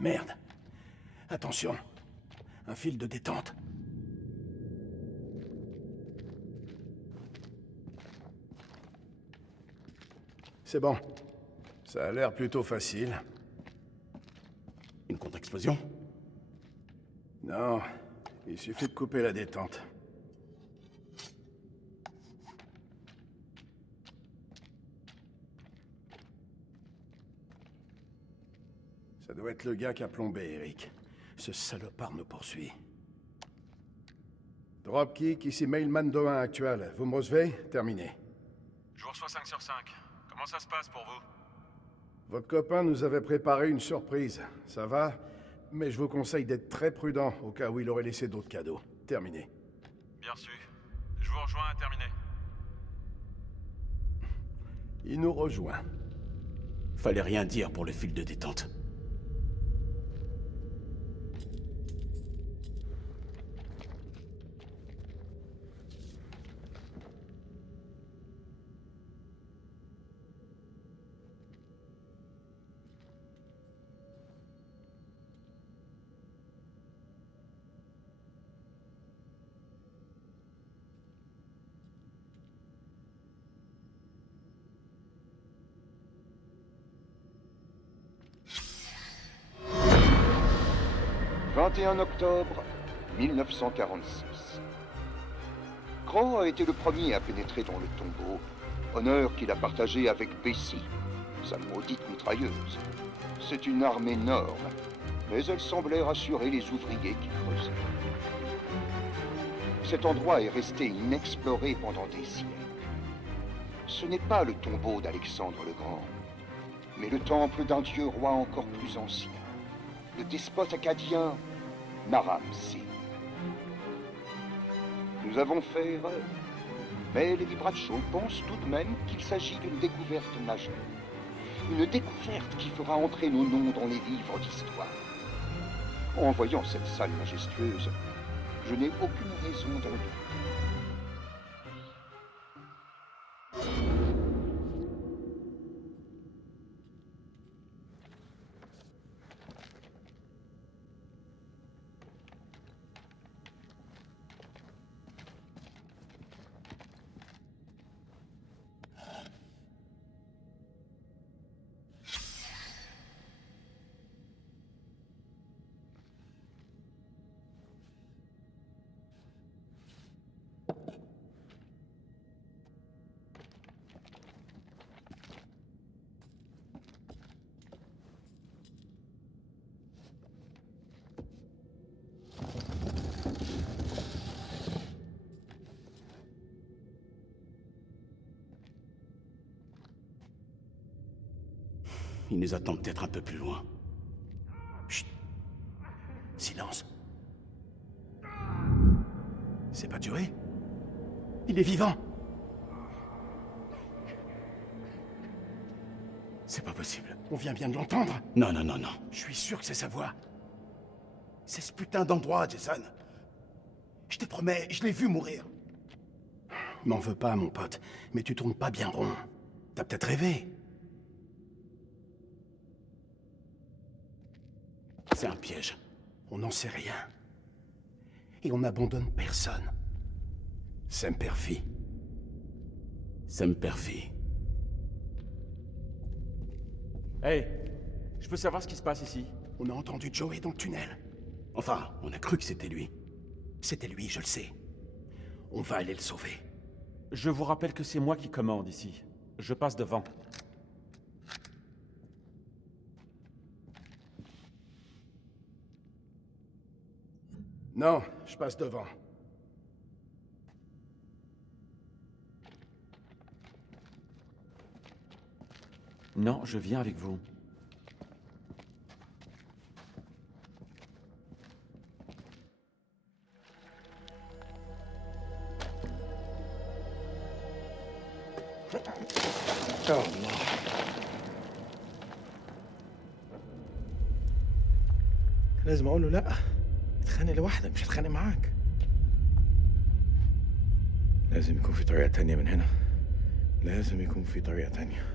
Merde. Attention. Un fil de détente. C'est bon. Ça a l'air plutôt facile. Une contre-explosion? Non, il suffit de couper la détente. Ça doit être le gars qui a plombé, Eric. Ce salopard nous poursuit. Dropkick, ici Mailman Dohan actuel. Vous me recevez? Terminé. Je vous reçois 5 sur 5. Comment ça se passe pour vous? Votre copain nous avait préparé une surprise. Ça va? Mais je vous conseille d'être très prudent au cas où il aurait laissé d'autres cadeaux. Terminé. Bien reçu. Je vous rejoins, terminé. Il nous rejoint. Fallait rien dire pour le fil de détente. « 21 octobre 1946. Crowe a été le premier à pénétrer dans le tombeau, honneur qu'il a partagé avec Bessie, sa maudite mitrailleuse. C'est une arme énorme, mais elle semblait rassurer les ouvriers qui creusaient. Cet endroit est resté inexploré pendant des siècles. Ce n'est pas le tombeau d'Alexandre le Grand, mais le temple d'un dieu roi encore plus ancien, le despote acadien Naram-Sin. Nous avons fait erreur, mais Lady Bradshaw pense tout de même qu'il s'agit d'une découverte majeure. Une découverte qui fera entrer nos noms dans les livres d'histoire. En voyant cette salle majestueuse, je n'ai aucune raison d'en douter. Il nous attend peut-être un peu plus loin. Chut. Silence. C'est pas Joey? Il est vivant. C'est pas possible. On vient bien de l'entendre. Non, non, non, non. Je suis sûr que c'est sa voix. C'est ce putain d'endroit, Jason. Je te promets, je l'ai vu mourir. M'en veux pas, mon pote, mais tu tournes pas bien rond. T'as peut-être rêvé. C'est un piège. On n'en sait rien. Et on n'abandonne personne. Semper Fi. Semper Fi. Hey, je peux savoir ce qui se passe ici? On a entendu Joey dans le tunnel. Enfin, on a cru que c'était lui. C'était lui, je le sais. On va aller le sauver. Je vous rappelle que c'est moi qui commande ici. Je passe devant. Non, je passe devant. Non, je viens avec vous. Oh, لازم اقول له لا اتخانق لوحدك مش هتخانق معاك. لازم يكون في طريقة تانية من هنا. لازم يكون في طريقة تانية.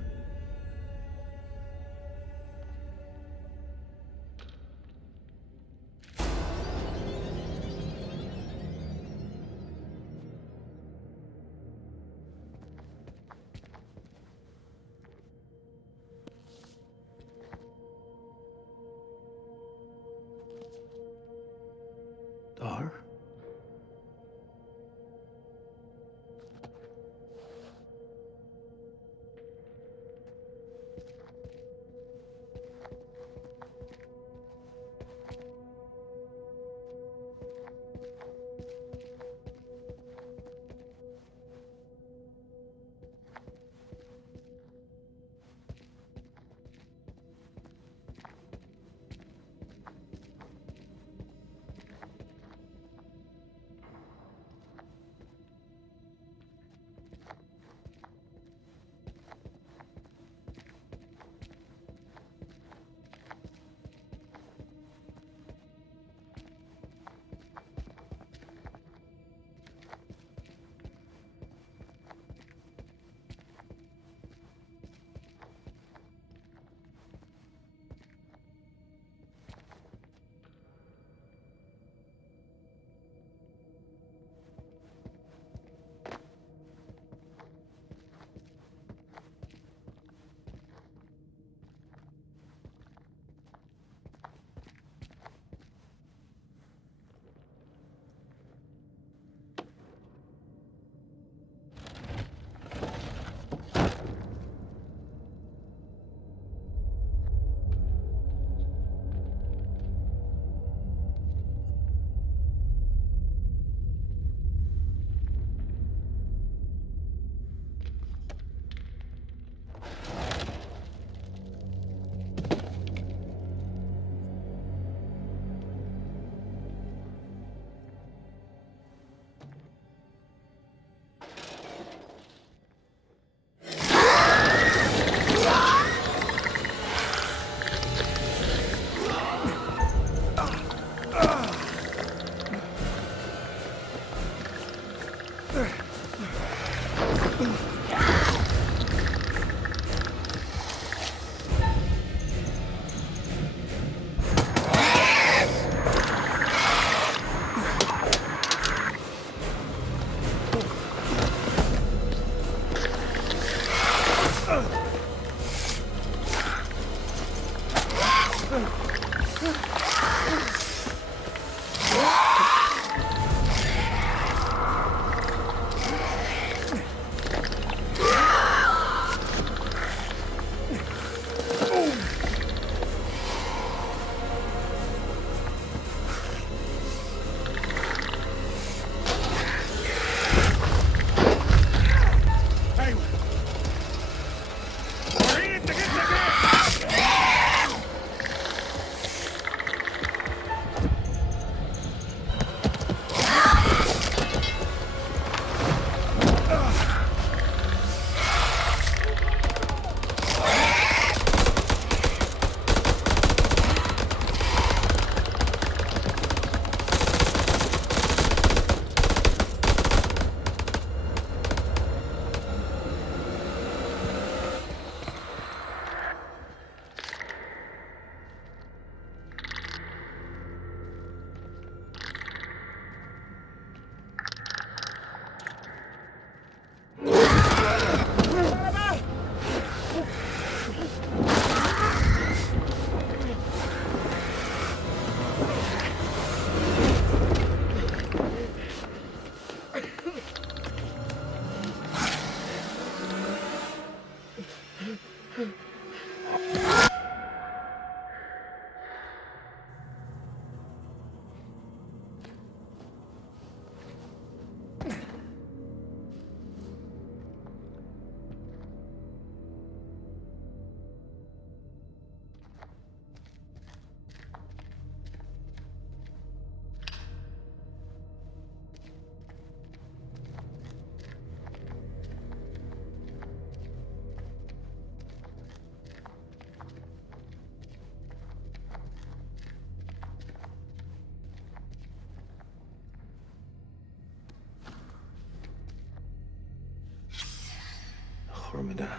الخرم ده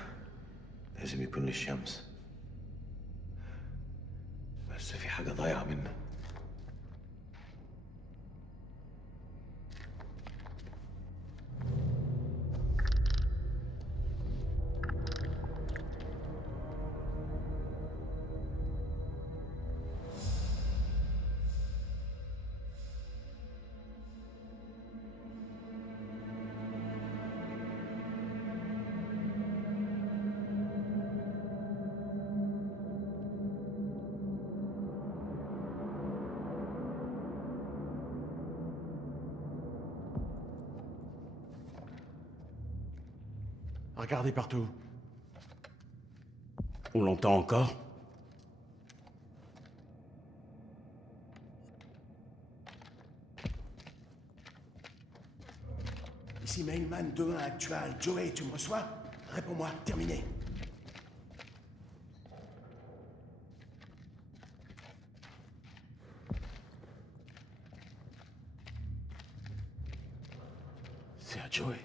لازم يكون للشمس، بس في حاجة ضايعة منه. Regardez partout. On l'entend encore? Ici Mailman 2-1 actual. Joey, tu me reçois? Réponds-moi, terminé. C'est à Joey.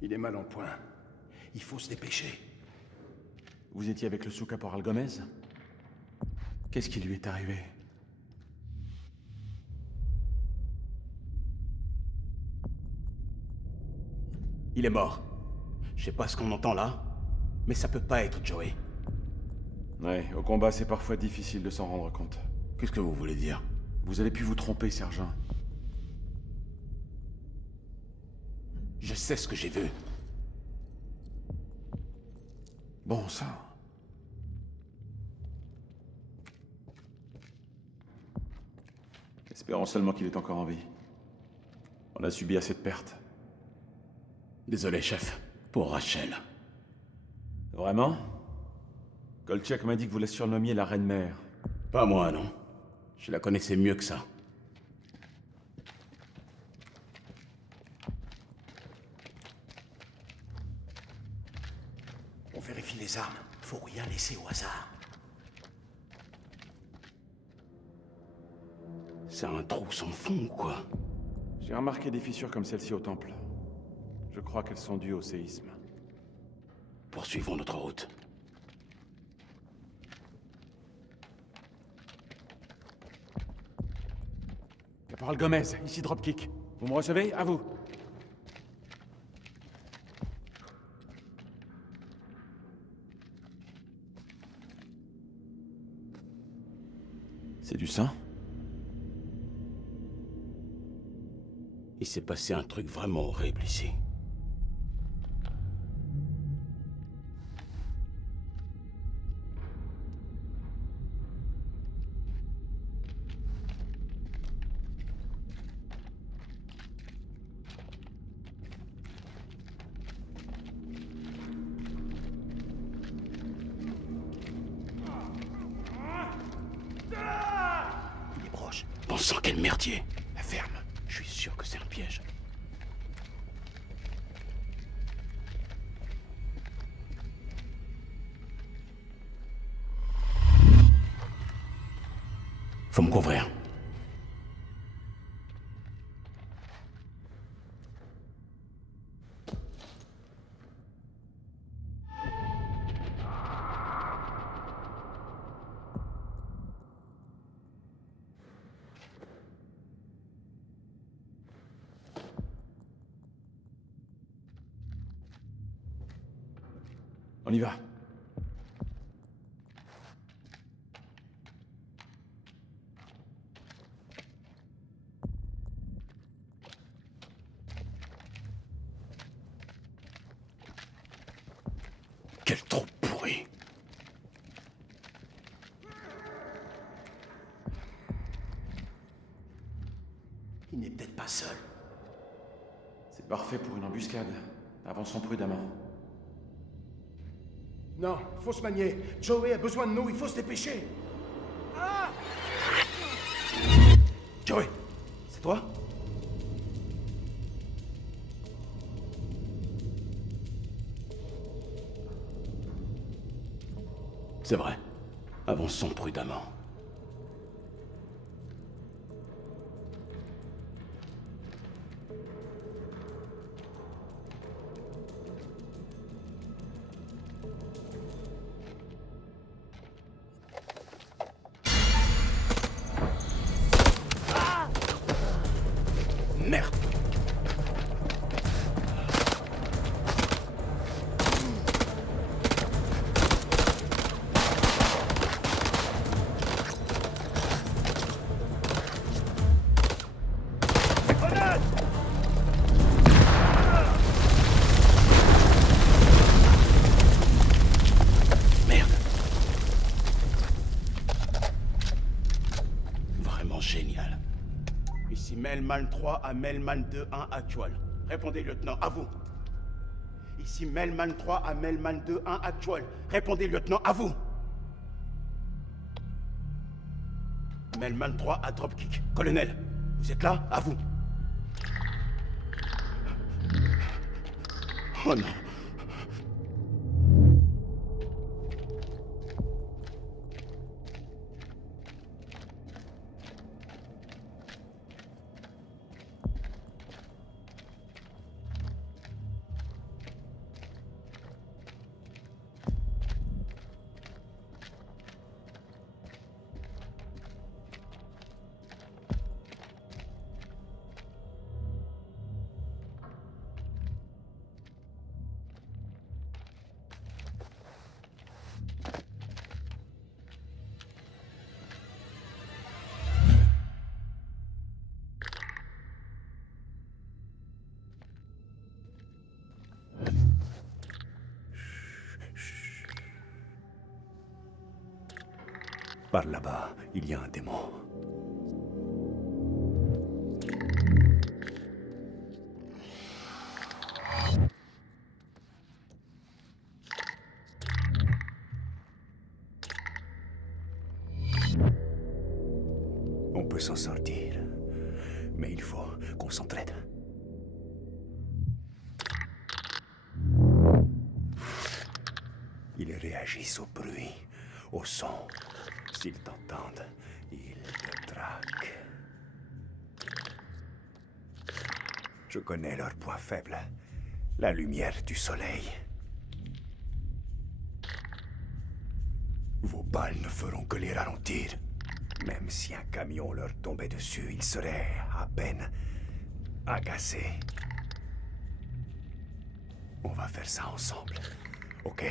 Il est mal en point. Il faut se dépêcher. Vous étiez avec le sous-caporal Gomez? Qu'est-ce qui lui est arrivé? Il est mort. Je sais pas ce qu'on entend là, mais ça peut pas être Joey. Ouais, au combat, c'est parfois difficile de s'en rendre compte. Qu'est-ce que vous voulez dire? Vous avez pu vous tromper, sergent. Je sais ce que j'ai vu. Bon sang. Espérons seulement qu'il est encore en vie. On a subi assez de pertes. Désolé, chef. Pour Rachel. Vraiment? Kolchak m'a dit que vous la surnommiez la Reine-Mère. Pas moi, non. Je la connaissais mieux que ça. On vérifie les armes. Faut rien laisser au hasard. C'est un trou sans fond ou quoi? J'ai remarqué des fissures comme celle-ci au temple. Je crois qu'elles sont dues au séisme. Poursuivons notre route. Caporal Gomez, ici Dropkick. Vous me recevez? À vous. C'est du sang? Il s'est passé un truc vraiment horrible ici. Il est proche. Bon sang, quel merdier! La ferme. Je suis sûr que c'est un piège. Faut me couvrir. On y va. Quel trou pourri. Il n'est peut-être pas seul. C'est parfait pour une embuscade. Avançons prudemment. Non, faut se manier. Joey a besoin de nous, il faut se dépêcher. Joey, c'est toi? C'est vrai. Avançons prudemment. Merde! Merde! Vraiment génial. Ici Melman 3 à Melman 2-1 actual. Répondez, lieutenant, à vous. Ici Melman 3 à Melman 2-1 actual. Répondez, lieutenant, à vous. Melman 3 à Dropkick. Colonel, vous êtes là? À vous. Oh non. Par là-bas, il y a un démon. On peut s'en sortir, mais il faut qu'on s'entraide. Ils réagissent au bruit, au son. S'ils t'entendent, ils te traquent. Je connais leurs points faibles. La lumière du soleil. Vos balles ne feront que les ralentir. Même si un camion leur tombait dessus, ils seraient à peine agacés. On va faire ça ensemble, ok?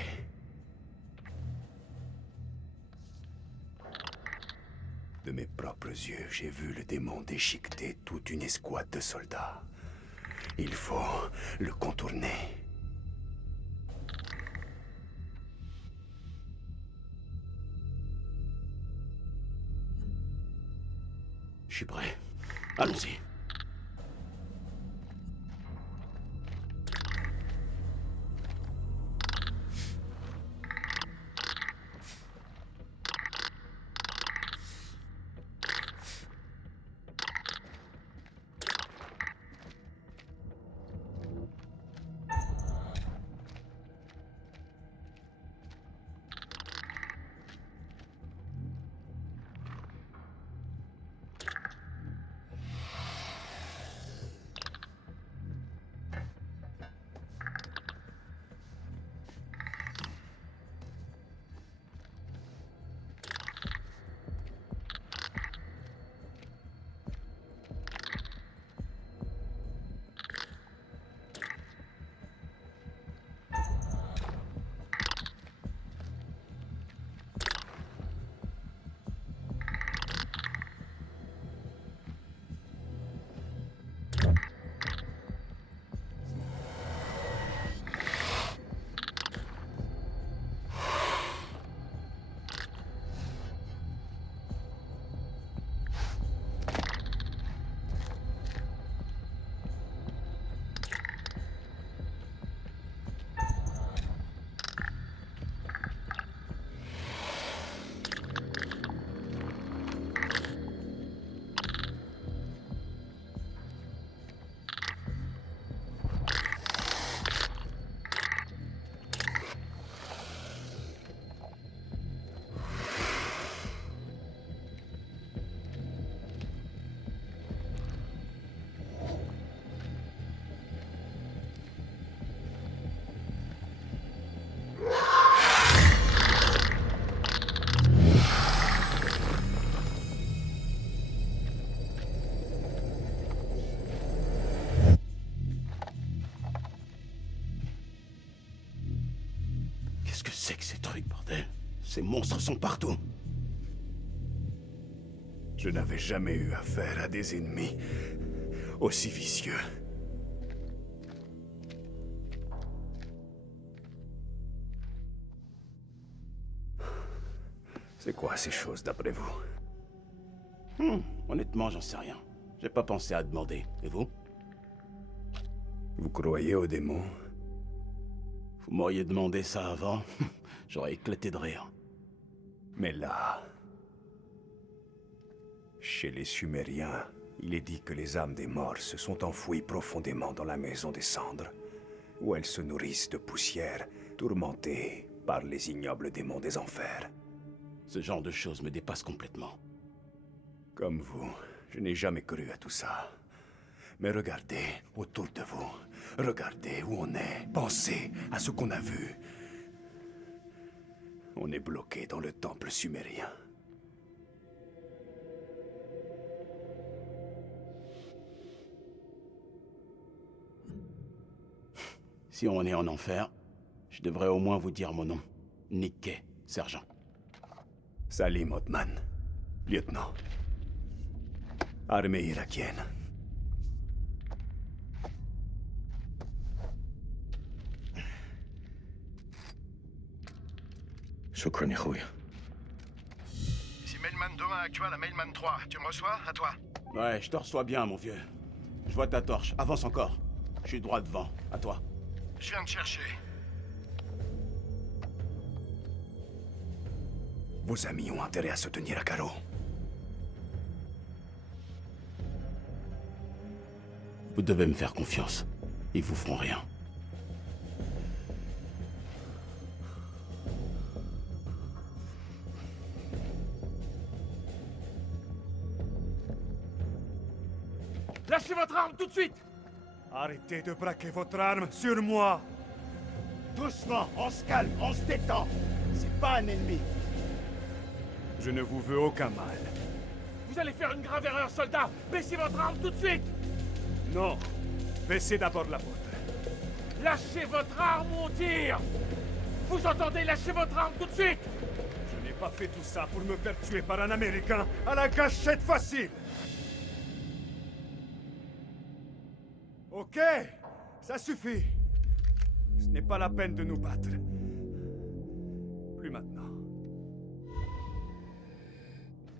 De mes propres yeux, j'ai vu le démon déchiqueter toute une escouade de soldats. Il faut le contourner. Je suis prêt. Allons-y. Qu'est-ce que c'est que ces trucs, bordel? Ces monstres sont partout. Je n'avais jamais eu affaire à des ennemis aussi vicieux. C'est quoi ces choses d'après vous? Honnêtement, j'en sais rien. J'ai pas pensé à demander. Et vous? Vous croyez aux démons? Vous m'auriez demandé ça avant, j'aurais éclaté de rire. Mais là... Chez les Sumériens, il est dit que les âmes des morts se sont enfouies profondément dans la maison des cendres, où elles se nourrissent de poussière, tourmentées par les ignobles démons des enfers. Ce genre de choses me dépasse complètement. Comme vous, je n'ai jamais cru à tout ça. Mais regardez autour de vous. Regardez où on est. Pensez à ce qu'on a vu. On est bloqué dans le temple sumérien. Si on est en enfer, je devrais au moins vous dire mon nom. Nick Kay, sergent. Salim Othman, lieutenant. Armée irakienne. شكرا يا اخويا. Ici Mailman 2-1 actuel à Mailman 3. Tu me reçois? À toi. Ouais, je te reçois bien, mon vieux. Je vois ta torche. Avance encore. Je suis droit devant. À toi. Je viens de chercher. Vos amis ont intérêt à se tenir à carreau. Vous devez me faire confiance. Ils vous feront rien. Lâchez votre arme tout de suite! Arrêtez de braquer votre arme sur moi! Doucement, on se calme, on se détend. C'est pas un ennemi. Je ne vous veux aucun mal. Vous allez faire une grave erreur, soldat. Baissez votre arme tout de suite. Non! Baissez d'abord la vôtre. Lâchez votre arme ou on tire. Vous entendez? Lâchez votre arme tout de suite. Je n'ai pas fait tout ça pour me faire tuer par un Américain à la gâchette facile! Ok! Ça suffit! Ce n'est pas la peine de nous battre. Plus maintenant.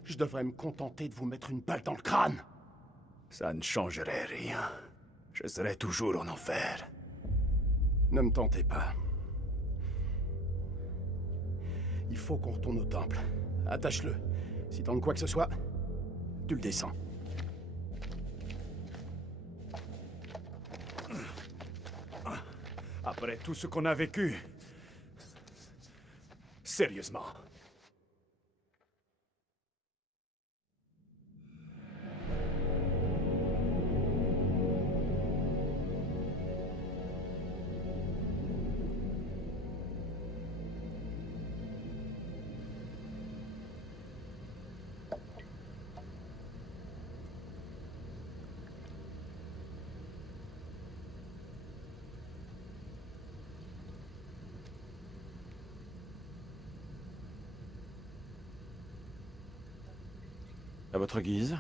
Je devrais me contenter de vous mettre une balle dans le crâne. Ça ne changerait rien. Je serai toujours en enfer. Ne me tentez pas. Il faut qu'on retourne au temple. Attache-le. Si tente quoi que ce soit, tu le descends. Après tout ce qu'on a vécu... Sérieusement. À votre guise.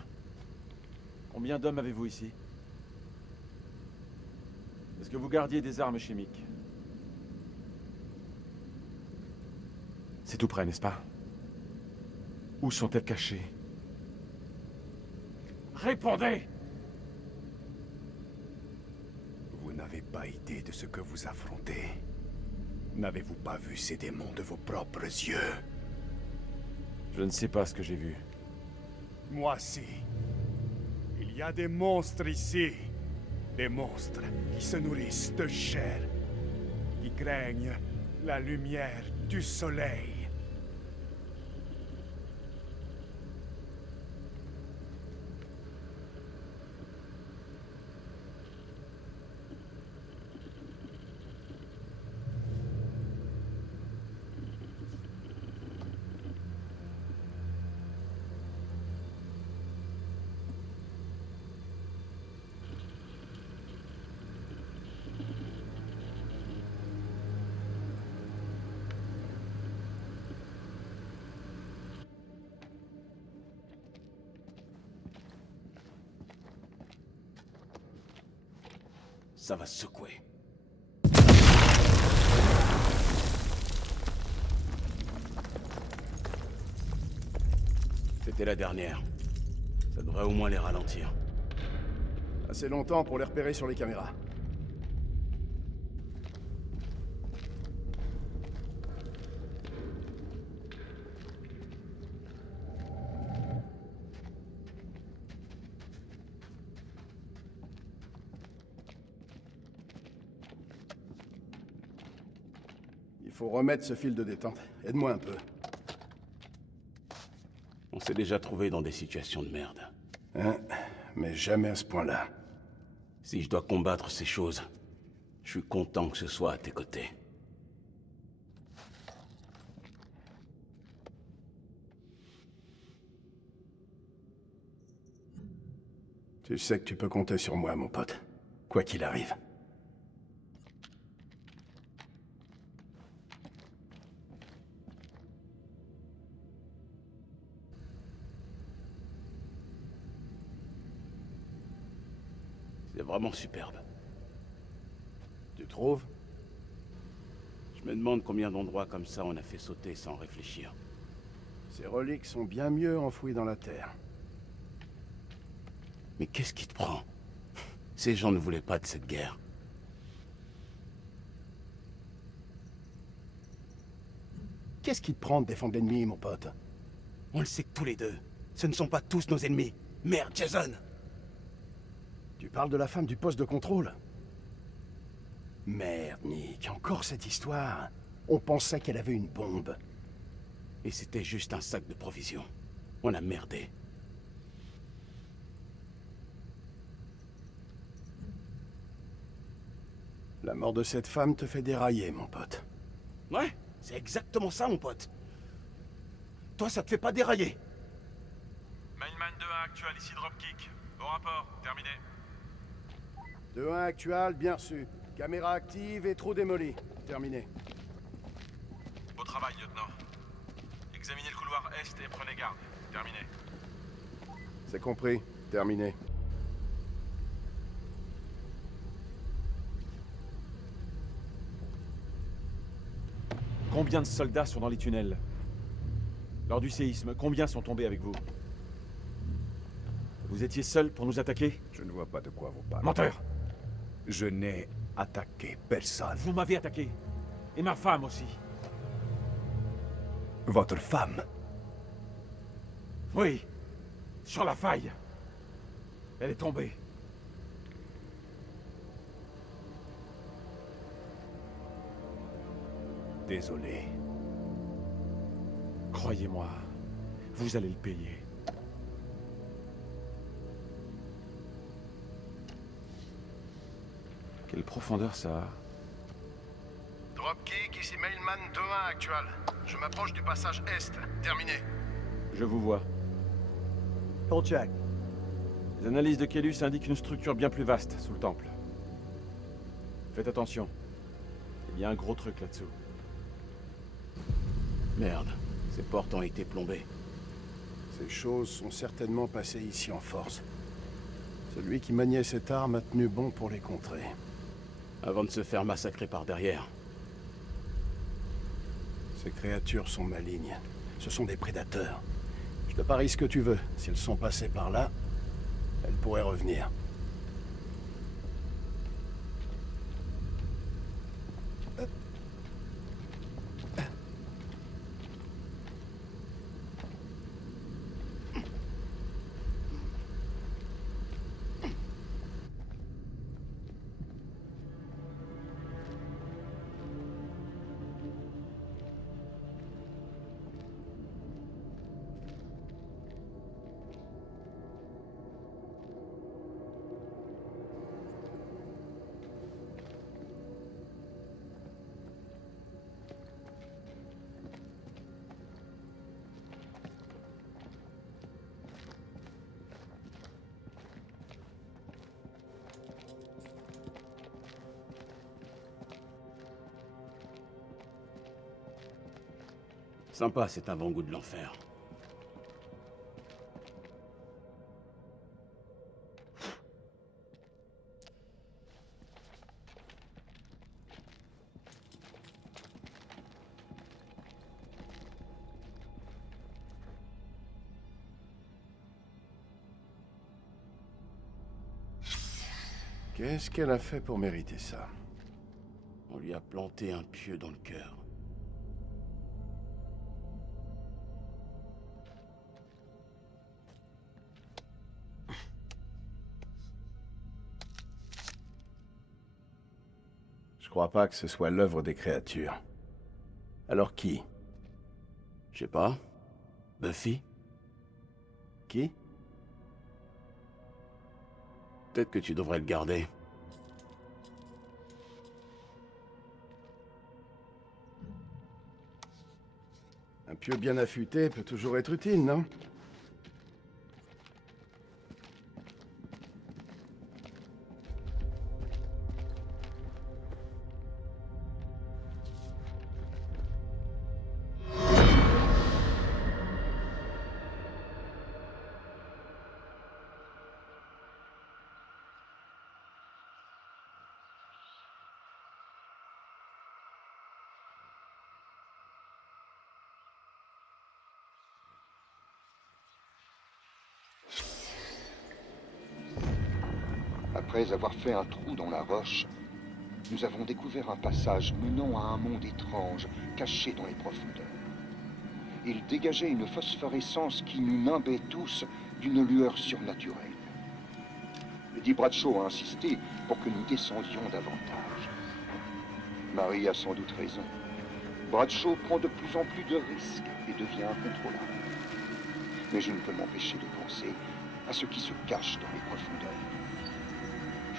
Combien d'hommes avez-vous ici? Est-ce que vous gardiez des armes chimiques? C'est tout près, n'est-ce pas? Où sont-elles cachées? Répondez. Vous n'avez pas idée de ce que vous affrontez. N'avez-vous pas vu ces démons de vos propres yeux? Je ne sais pas ce que j'ai vu. Moi si. Il y a des monstres ici. Des monstres qui se nourrissent de chair. Qui craignent la lumière du soleil. Ça va se secouer. C'était la dernière. Ça devrait au moins les ralentir. Assez longtemps pour les repérer sur les caméras. Il faut remettre ce fil de détente. Aide-moi un peu. On s'est déjà trouvé dans des situations de merde. Hein? Mais jamais à ce point-là. Si je dois combattre ces choses, je suis content que ce soit à tes côtés. Tu sais que tu peux compter sur moi, mon pote. Quoi qu'il arrive. C'est vraiment superbe. Tu trouves? Je me demande combien d'endroits comme ça on a fait sauter sans réfléchir. Ces reliques sont bien mieux enfouies dans la terre. Mais qu'est-ce qui te prend? Ces gens ne voulaient pas de cette guerre. Qu'est-ce qui te prend de défendre l'ennemi, mon pote? On le sait tous les deux. Ce ne sont pas tous nos ennemis. Merde, Jason! Tu parles de la femme du poste de contrôle? Merde, Nick, encore cette histoire. On pensait qu'elle avait une bombe. Et c'était juste un sac de provisions. On a merdé. La mort de cette femme te fait dérailler, mon pote. Ouais, c'est exactement ça, mon pote. Toi, ça te fait pas dérailler. Mailman 2-1 actuel, ici Dropkick. Au rapport, terminé. 2-1 actual, bien reçu. Caméra active et trou démoli. Terminé. Beau travail, lieutenant. Examinez le couloir est et prenez garde. Terminé. C'est compris. Terminé. Combien de soldats sont dans les tunnels? Lors du séisme, combien sont tombés avec vous? Vous étiez seul pour nous attaquer? Je ne vois pas de quoi vous parlez. Menteur! Je n'ai attaqué personne. Vous m'avez attaqué. Et ma femme aussi. Votre femme? Oui. Sur la faille. Elle est tombée. Désolé. Croyez-moi, vous allez le payer. Quelle profondeur ça a? Dropkick, ici Mailman 2-1 actual. Je m'approche du passage Est. Terminé. Je vous vois. Les analyses de Kélus indiquent une structure bien plus vaste sous le temple. Faites attention. Il y a un gros truc là-dessous. Merde, ces portes ont été plombées. Ces choses sont certainement passées ici en force. Celui qui maniait cette arme a tenu bon pour les contrer. Avant de se faire massacrer par derrière. Ces créatures sont malignes. Ce sont des prédateurs. Je te parie ce que tu veux. Si elles sont passées par là, elles pourraient revenir. Sympa, c'est un bon goût de l'enfer. Qu'est-ce qu'elle a fait pour mériter ça? On lui a planté un pieu dans le cœur. Je crois pas que ce soit l'œuvre des créatures. Alors qui? Je sais pas. Buffy? Qui? Peut-être que tu devrais le garder. Un pieu bien affûté peut toujours être utile, non? Après avoir fait un trou dans la roche, nous avons découvert un passage menant à un monde étrange, caché dans les profondeurs. Il dégageait une phosphorescence qui nous nimbait tous d'une lueur surnaturelle. Lady Bradshaw a insisté pour que nous descendions davantage. Marie a sans doute raison. Bradshaw prend de plus en plus de risques et devient incontrôlable. Mais je ne peux m'empêcher de penser à ce qui se cache dans les profondeurs.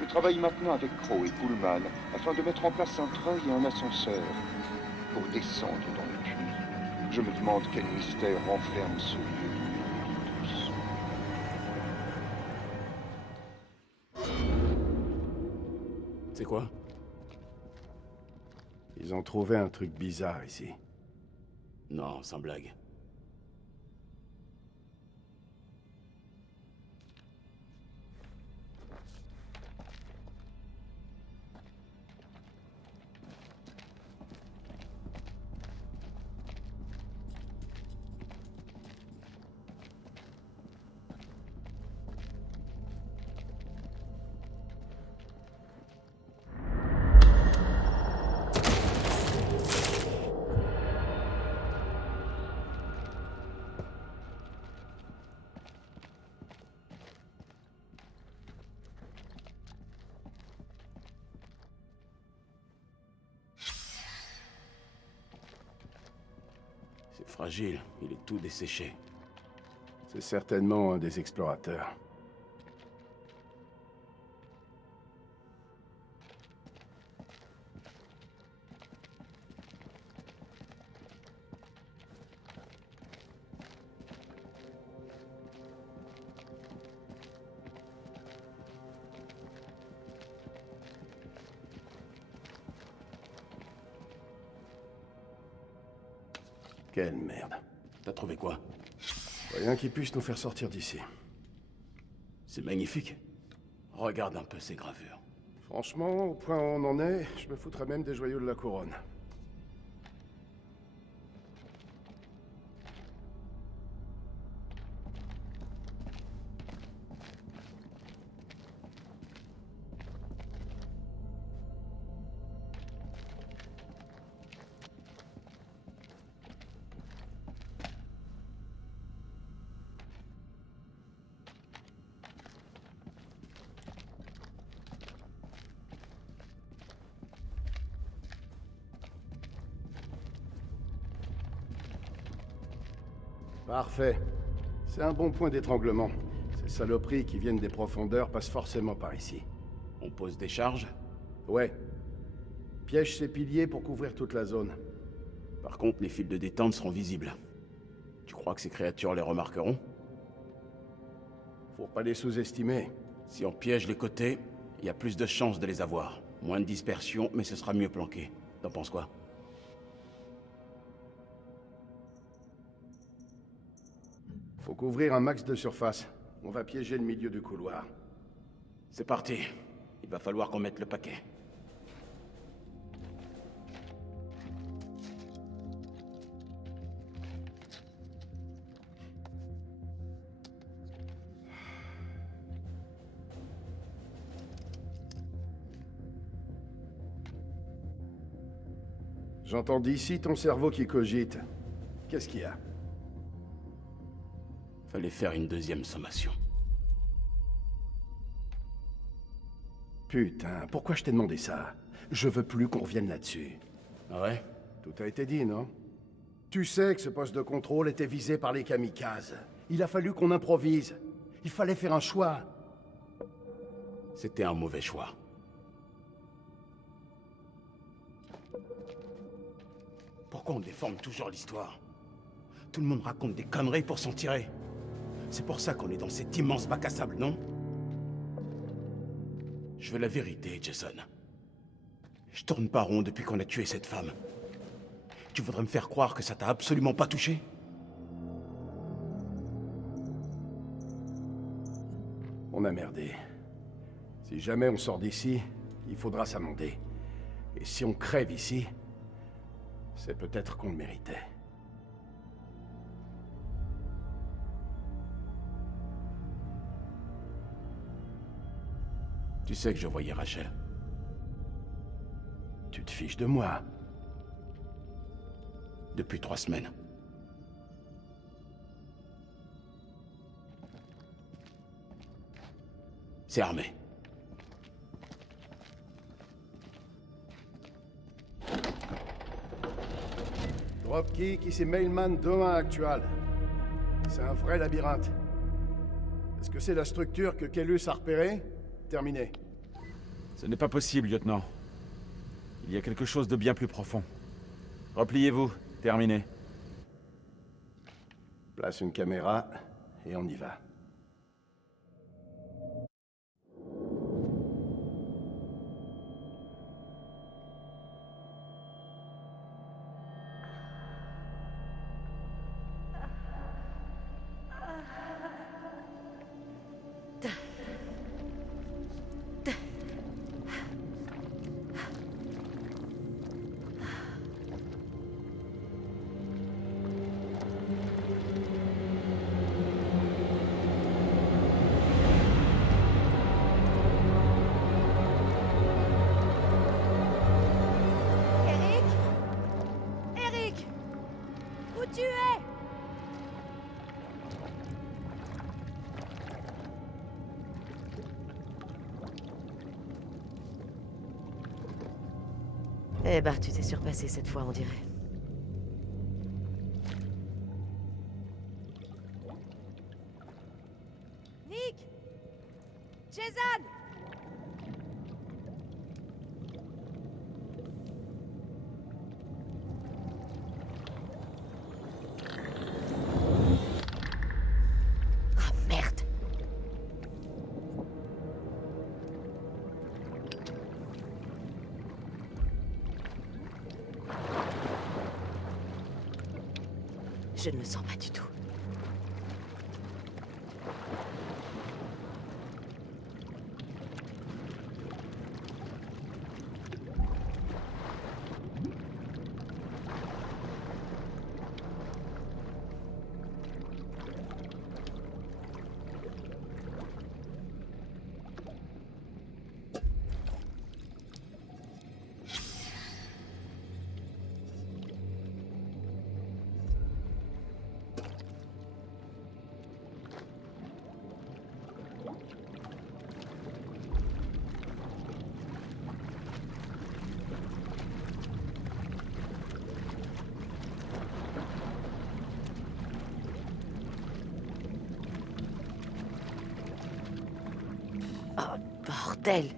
Je travaille maintenant avec Crow et Pullman afin de mettre en place un train et un ascenseur pour descendre dans le puits. Je me demande quel mystère renferme ce lieu ignoré de tous. C'est quoi? Ils ont trouvé un truc bizarre ici. Non, sans blague. C'est fragile, il est tout desséché. C'est certainement un des explorateurs. Quelle merde. T'as trouvé quoi? Rien qui puisse nous faire sortir d'ici. C'est magnifique. Regarde un peu ces gravures. Franchement, au point où on en est, je me foutrais même des joyaux de la couronne. Parfait. C'est un bon point d'étranglement. Ces saloperies qui viennent des profondeurs passent forcément par ici. On pose des charges? Ouais. Piège ces piliers pour couvrir toute la zone. Par contre, les fils de détente seront visibles. Tu crois que ces créatures les remarqueront? Faut pas les sous-estimer. Si on piège les côtés, il y a plus de chances de les avoir. Moins de dispersion, mais ce sera mieux planqué. T'en penses quoi? Faut couvrir un max de surface. On va piéger le milieu du couloir. C'est parti. Il va falloir qu'on mette le paquet. J'entends d'ici ton cerveau qui cogite. Qu'est-ce qu'il y a? Fallait faire une deuxième sommation. Putain, pourquoi je t'ai demandé ça? Je veux plus qu'on revienne là-dessus. Ah ouais? Tout a été dit, non? Tu sais que ce poste de contrôle était visé par les kamikazes. Il a fallu qu'on improvise. Il fallait faire un choix. C'était un mauvais choix. Pourquoi on déforme toujours l'histoire? Tout le monde raconte des conneries pour s'en tirer. C'est pour ça qu'on est dans cet immense bac à sable, non? Je veux la vérité, Jason. Je tourne pas rond depuis qu'on a tué cette femme. Tu voudrais me faire croire que ça t'a absolument pas touché? On a merdé. Si jamais on sort d'ici, il faudra s'amender. Et si on crève ici, c'est peut-être qu'on le méritait. Tu sais que je voyais Rachel. Tu te fiches de moi. Depuis 3 semaines. C'est armé. Dropkick, ici Mailman 2-1 actual. C'est un vrai labyrinthe. Est-ce que c'est la structure que Kellus a repérée? Terminé. Ce n'est pas possible, lieutenant. Il y a quelque chose de bien plus profond. Repliez-vous. Terminé. Place une caméra et on y va. Eric? Eric? Où tu es? Eh ben, tu t'es surpassé cette fois, on dirait. Nick! Jason! Ah, merde! Je ne me sens pas du tout. Oh, bordel!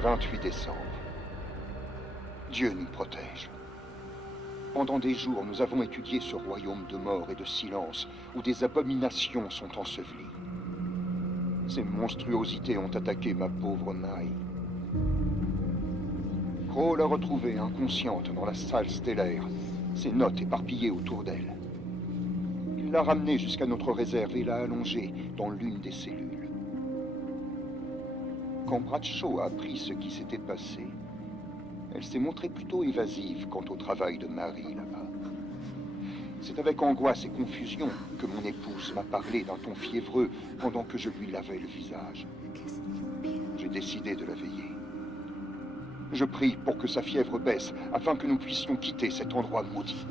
« 28 décembre. Dieu nous protège. Pendant des jours, nous avons étudié ce royaume de mort et de silence où des abominations sont ensevelies. Ces monstruosités ont attaqué ma pauvre Mai. Crow l'a retrouvée inconsciente dans la salle stellaire, ses notes éparpillées autour d'elle. Il l'a ramenée jusqu'à notre réserve et l'a allongée dans l'une des cellules. Quand Bradshaw a appris ce qui s'était passé, elle s'est montrée plutôt évasive quant au travail de Marie là-bas. C'est avec angoisse et confusion que mon épouse m'a parlé d'un ton fiévreux pendant que je lui lavais le visage. J'ai décidé de la veiller. Je prie pour que sa fièvre baisse afin que nous puissions quitter cet endroit maudit.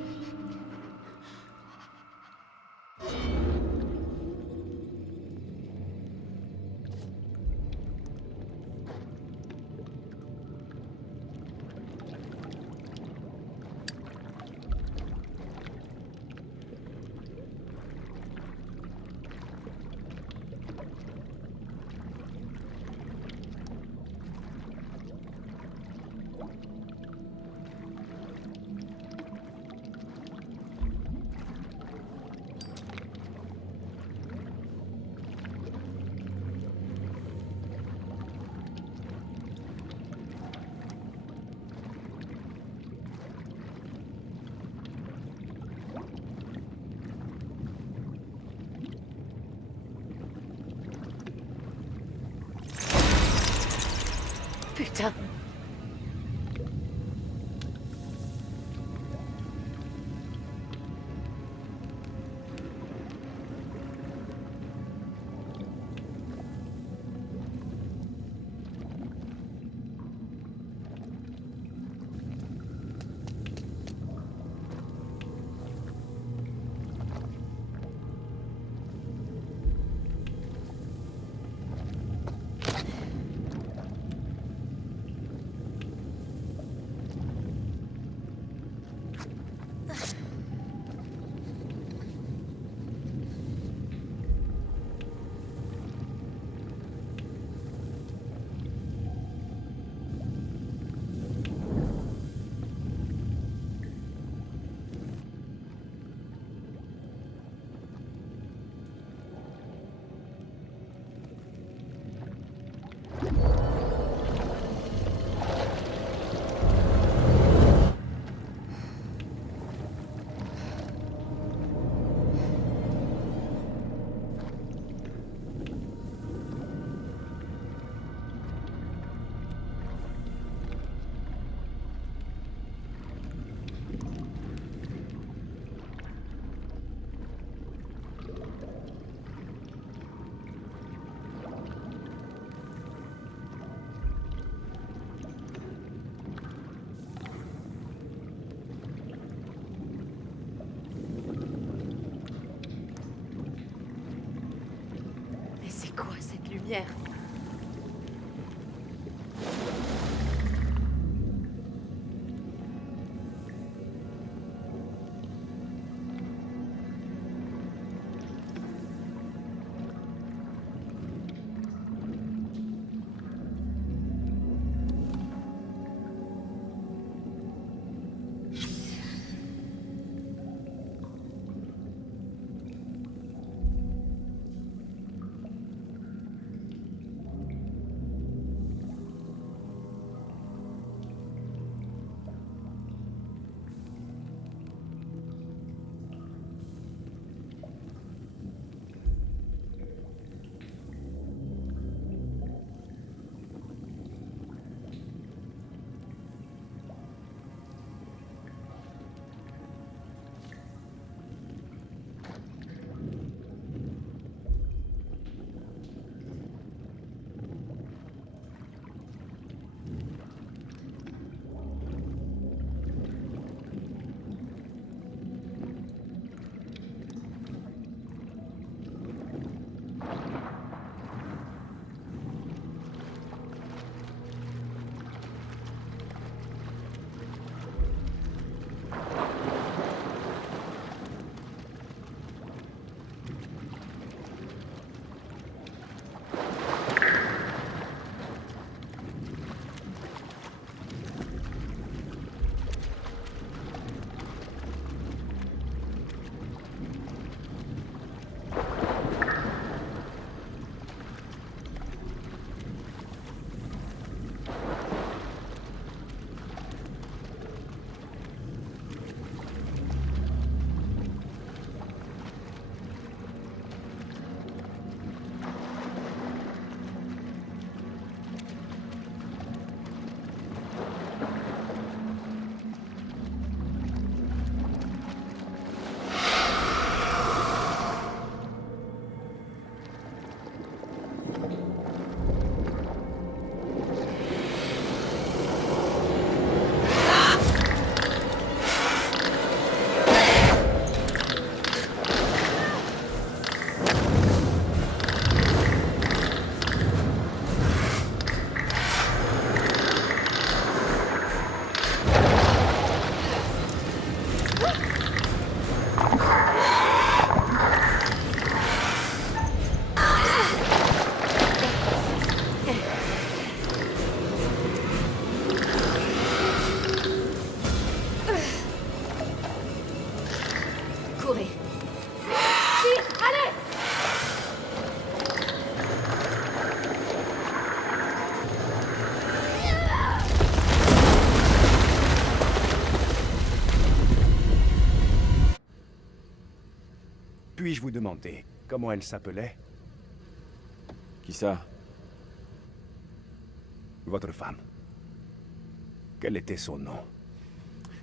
Putain! C'est quoi cette lumière? Puis-je vous demander comment elle s'appelait? Qui ça? Votre femme. Quel était son nom?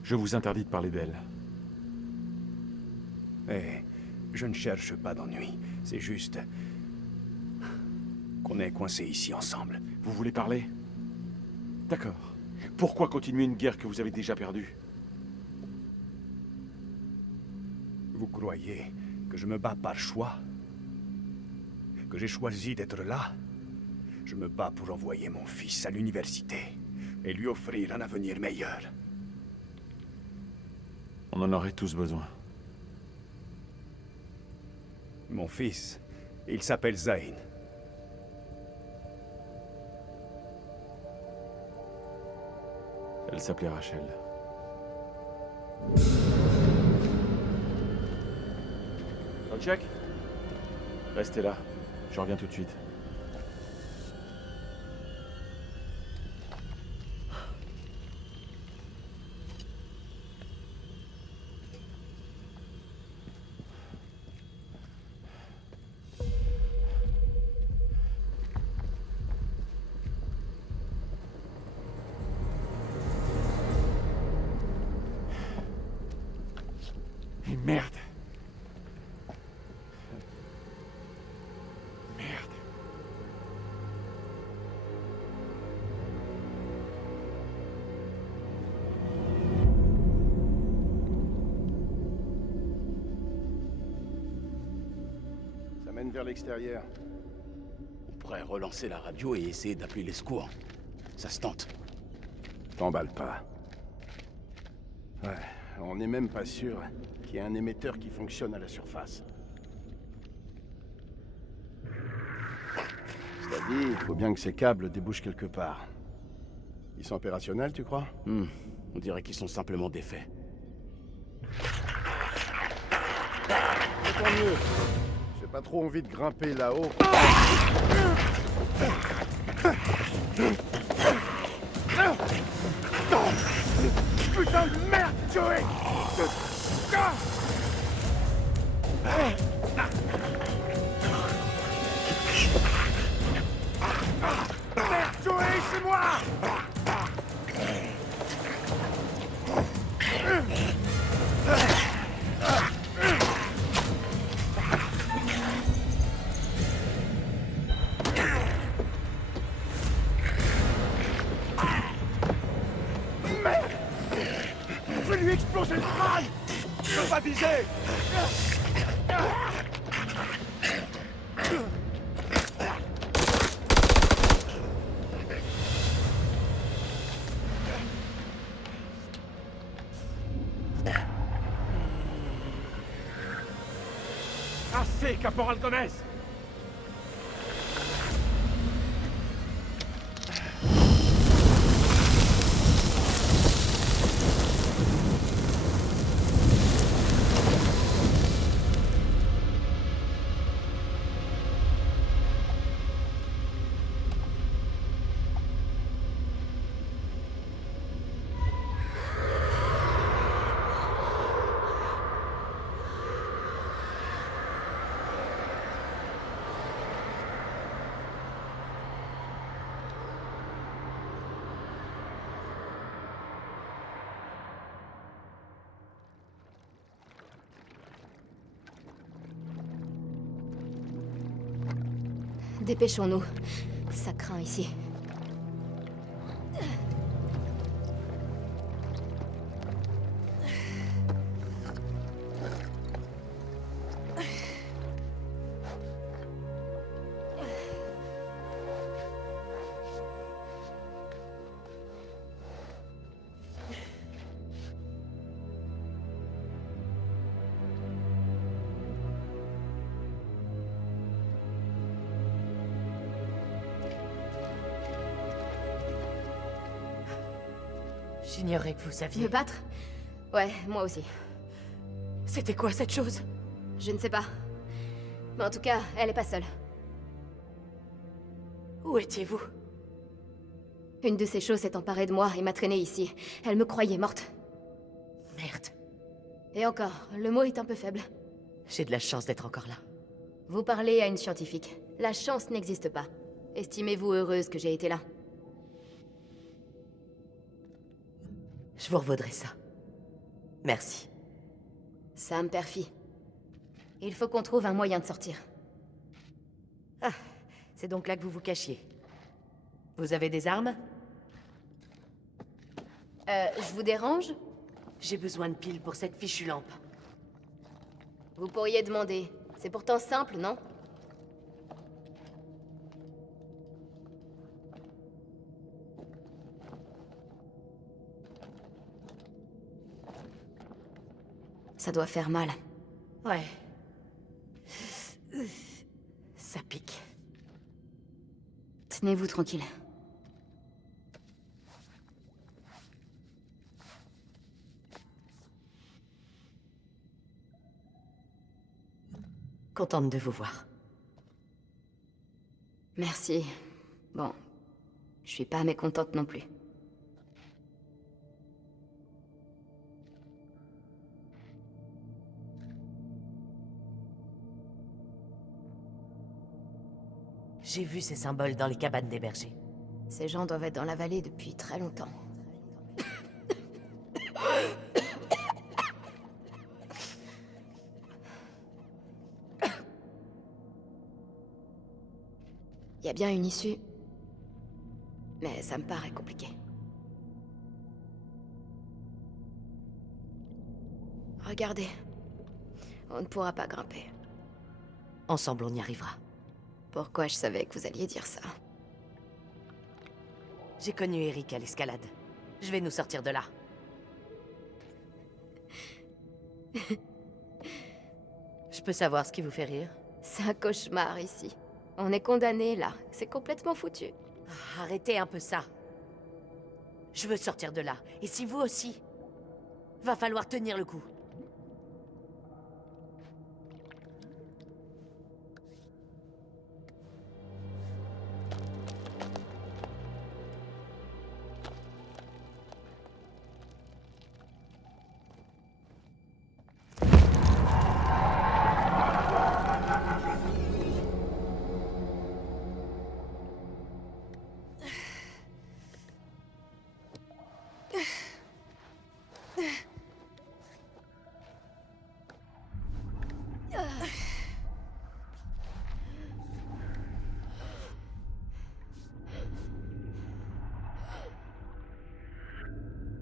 Je vous interdis de parler d'elle. Eh, je ne cherche pas d'ennui. C'est juste qu'on est coincés ici ensemble. Vous voulez parler? D'accord. Pourquoi continuer une guerre que vous avez déjà perdue? Vous croyez que je me bats par choix? Que j'ai choisi d'être là? Je me bats pour envoyer mon fils à l'université et lui offrir un avenir meilleur. On en aurait tous besoin. Mon fils, il s'appelle Zayn. Elle s'appelait Rachel. Kolchak? Restez là. Je reviens tout de suite. Et merde! Merde! Ça mène vers l'extérieur. pourrait relancer la radio et essayer d'appeler les secours. Ça se tente. T'emballe pas. Ouais, on n'est même pas sûr qu'il y ait un émetteur qui fonctionne à la surface. Cela dit, il faut bien que ces câbles débouchent quelque part. Ils sont opérationnels, tu crois? On dirait qu'ils sont simplement défaits. Tant mieux. J'ai pas trop envie de grimper là-haut. Putain de merde, Joey! Merde, Joey, c'est moi! Je vais lui exploser le crâne! Je peux pas viser! Assez, Caporal Gomez! Dépêchons-nous. Ça craint ici. J'ignorais que vous saviez. Me battre? Ouais, moi aussi. C'était quoi cette chose? Je ne sais pas. Mais en tout cas, elle est pas seule. Où étiez-vous? Une de ces choses s'est emparée de moi et m'a traînée ici. Elle me croyait morte. Merde. Et encore, le mot est un peu faible. J'ai de la chance d'être encore là. Vous parlez à une scientifique. La chance n'existe pas. Estimez-vous heureuse que j'ai été là. Je vous revaudrai ça. Merci. Sam Perfy. Il faut qu'on trouve un moyen de sortir. Ah, c'est donc là que vous vous cachiez. Vous avez des armes? Je vous dérange? J'ai besoin de piles pour cette fichue lampe. Vous pourriez demander. C'est pourtant simple, non? Ça doit faire mal. Ouais. Ça pique. Tenez-vous tranquille. Contente de vous voir. Merci. Bon, je suis pas mécontente non plus. J'ai vu ces symboles dans les cabanes des bergers. Ces gens doivent être dans la vallée depuis très longtemps. Il y a bien une issue, mais ça me paraît compliqué. Regardez, on ne pourra pas grimper. Ensemble, on y arrivera. pourquoi je savais que vous alliez dire ça. J'ai connu Eric à l'escalade. Je vais nous sortir de là. Je peux savoir ce qui vous fait rire? C'est un cauchemar ici. On est condamnés là. C'est complètement foutu. Arrêtez un peu ça. Je veux sortir de là. Et si vous aussi, va falloir tenir le coup.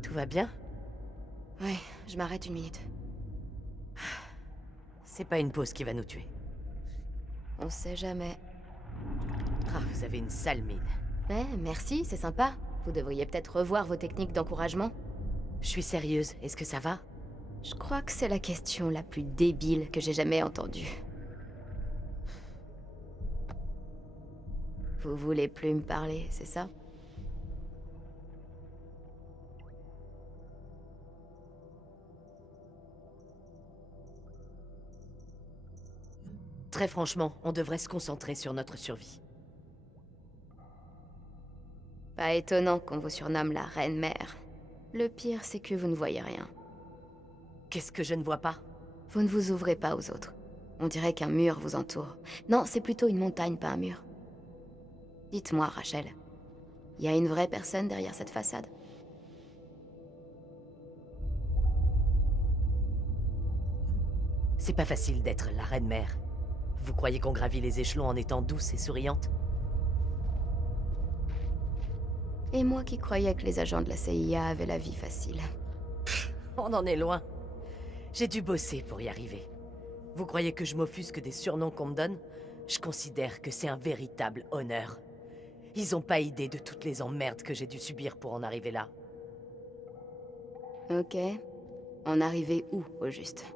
Tout va bien? Ouais, je m'arrête une minute. C'est pas une pause qui va nous tuer. On sait jamais. Ah, vous avez une sale mine. Mais merci, c'est sympa. Vous devriez peut-être revoir vos techniques d'encouragement. Je suis sérieuse, est-ce que ça va? Je crois que c'est la question la plus débile que j'ai jamais entendue. Vous voulez plus me parler, c'est ça? Très franchement, on devrait se concentrer sur notre survie. Pas étonnant qu'on vous surnomme la Reine-Mère. Le pire, c'est que vous ne voyez rien. Qu'est-ce que je ne vois pas? Vous ne vous ouvrez pas aux autres. On dirait qu'un mur vous entoure. Non, c'est plutôt une montagne, pas un mur. Dites-moi, Rachel, il y a une vraie personne derrière cette façade? C'est pas facile d'être la Reine-Mère. Vous croyez qu'on gravit les échelons en étant douce et souriante? Et moi qui croyais que les agents de la CIA avaient la vie facile. On en est loin. J'ai dû bosser pour y arriver. Vous croyez que je m'offusque des surnoms qu'on me donne? Je considère que c'est un véritable honneur. Ils ont pas idée de toutes les emmerdes que j'ai dû subir pour en arriver là. Ok. En arriver où, au juste?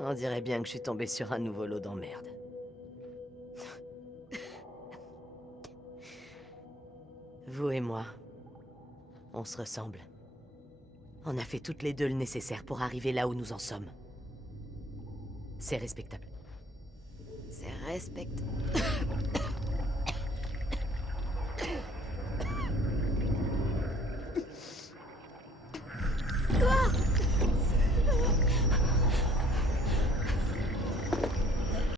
On dirait bien que je suis tombé sur un nouveau lot d'emmerdes. Vous et moi, on se ressemble. On a fait toutes les deux le nécessaire pour arriver là où nous en sommes. C'est respectable. C'est respectable.